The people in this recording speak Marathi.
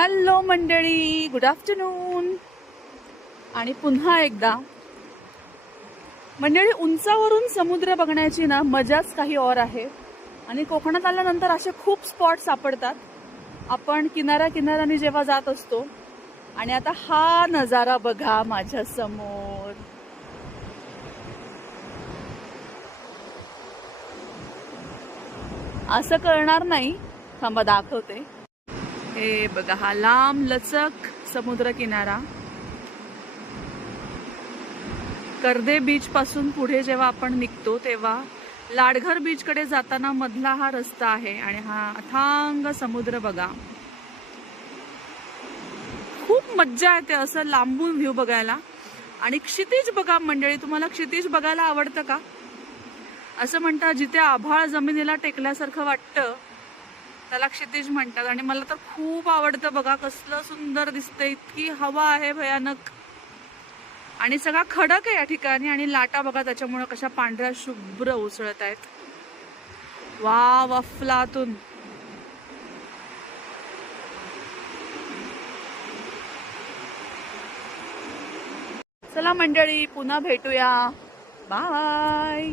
हॅलो मंडळी, गुड आफ्टरनून. आणि पुन्हा एकदा मंडळी, उंचावरून समुद्र बघण्याची ना मजाच काही और आहे. आणि कोकणात आल्यानंतर असे खूप स्पॉट सापडतात. आपण किनाऱ्याने जेव्हा जात असतो आणि आता हा नजारा बघा माझ्या समोर. असं कळणार नाही, थांबा दाखवते. हे बघा, हा लांब लचक समुद्र किनारा. कर्दे बीच पासून पुढे जेव्हा आपण निघतो तेव्हा लाडघर बीच कडे जाताना मधला हा रस्ता आहे आणि हा अथांग समुद्र बघा. खूप मज्जा येते असं लांबून व्ह्यू बघायला. आणि क्षितिज बघा मंडळी, तुम्हाला क्षितिज बघायला आवडतं का? असं म्हणतात जिथे आभाळ जमिनीला टेकल्यासारखं वाटतं त्याला क्षितिज म्हणतात. आणि मला तर खूप आवडतं बघा, कसलं सुंदर दिसतंय. इतकी हवा आहे भयानक आणि सगळा खडक आहे या ठिकाणी. आणि लाटा बघा त्याच्यामुळे कशा पांढऱ्या शुभ्र उसळत आहेत. वा अफलातून. चला मंडळी, पुन्हा भेटूया. बाय.